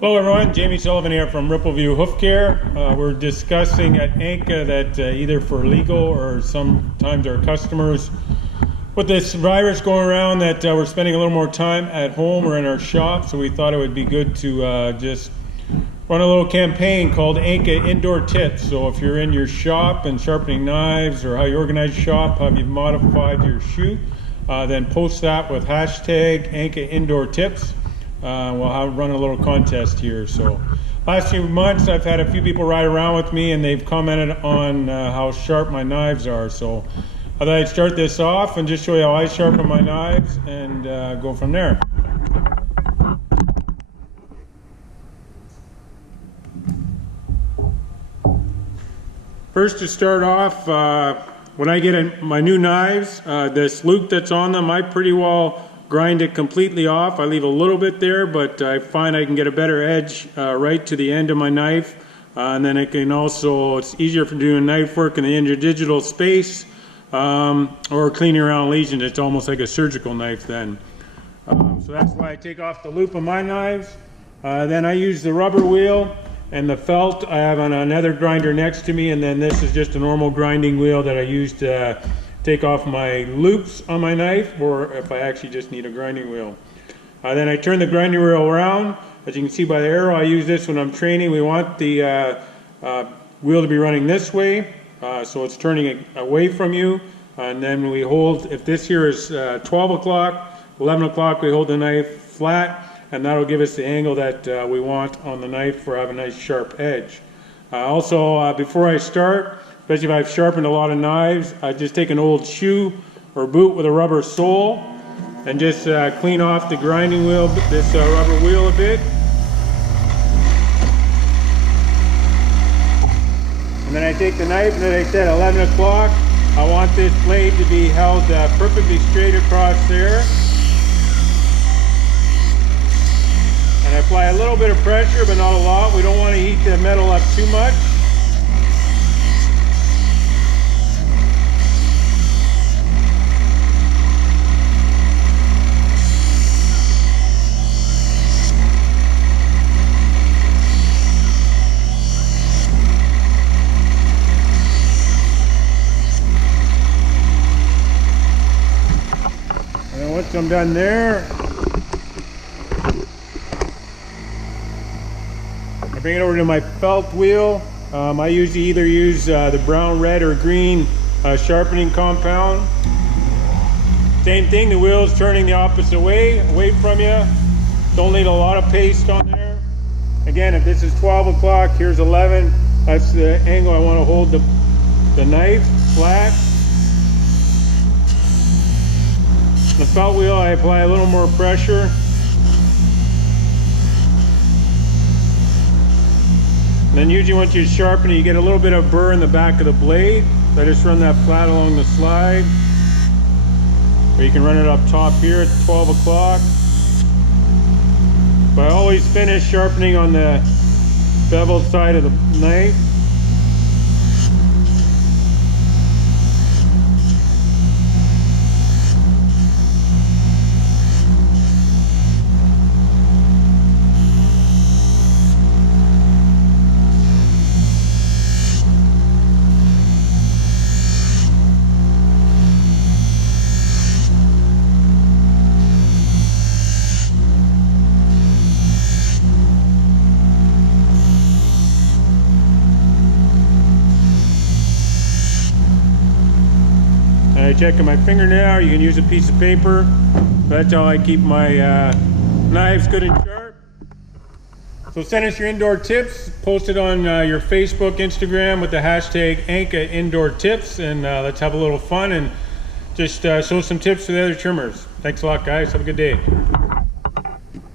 Hello everyone, Jamie Sullivan here from Rippleview Hoof Care. We're discussing at ANCA that either for legal or sometimes our customers, with this virus going around, that we're spending a little more time at home or in our shop, so we thought it would be good to just run a little campaign called ANCA Indoor Tips. So if you're in your shop and sharpening knives, or how you organize your shop, how you've modified your shoe, then post that with hashtag ANCA Indoor Tips. We'll run a little contest here. So last few months I've had a few people ride around with me and they've commented on how sharp my knives are. So I thought I'd start this off and just show you how I sharpen my knives and go from there. First, to start off, when I get my new knives, this loop that's on them, I pretty well grind it completely off. I leave a little bit there, but I find I can get a better edge right to the end of my knife. And then it can also, it's easier for doing knife work in the interdigital space or cleaning around lesions. It's almost like a surgical knife then. So that's why I take off the loop of my knives. Then I use the rubber wheel and the felt I have on another grinder next to me, and then this is just a normal grinding wheel that I use to take off my loops on my knife, or if I actually just need a grinding wheel. Then I turn the grinding wheel around. As you can see by the arrow, I use this when I'm training. We want the wheel to be running this way, so it's turning away from you. And then we hold, if this here is 12 o'clock, 11 o'clock, we hold the knife flat, and that'll give us the angle that we want on the knife for have a nice sharp edge. Also, before I start, especially if I've sharpened a lot of knives, I just take an old shoe or boot with a rubber sole and just clean off the grinding wheel, this rubber wheel a bit. And then I take the knife, and as I said, 11 o'clock, I want this blade to be held perfectly straight across there. And I apply a little bit of pressure, but not a lot. We don't want to heat the metal up too much. And once I'm done there, I bring it over to my felt wheel. I usually either use the brown, red, or green sharpening compound. Same thing, the wheel is turning the opposite way, away from you. Don't need a lot of paste on there. Again, if this is 12 o'clock, here's 11. That's the angle I want to hold the knife flat. The felt wheel, I apply a little more pressure. And then usually once you sharpen it, you get a little bit of burr in the back of the blade. So I just run that flat along the slide. Or you can run it up top here at 12 o'clock. But I always finish sharpening on the beveled side of the knife. I check my fingernail. You can use a piece of paper. That's how I keep my knives good and sharp. So send us your indoor tips. Post it on your Facebook, Instagram with the hashtag ANCA Indoor Tips, and let's have a little fun and just show some tips to the other trimmers. Thanks a lot, guys. Have a good day.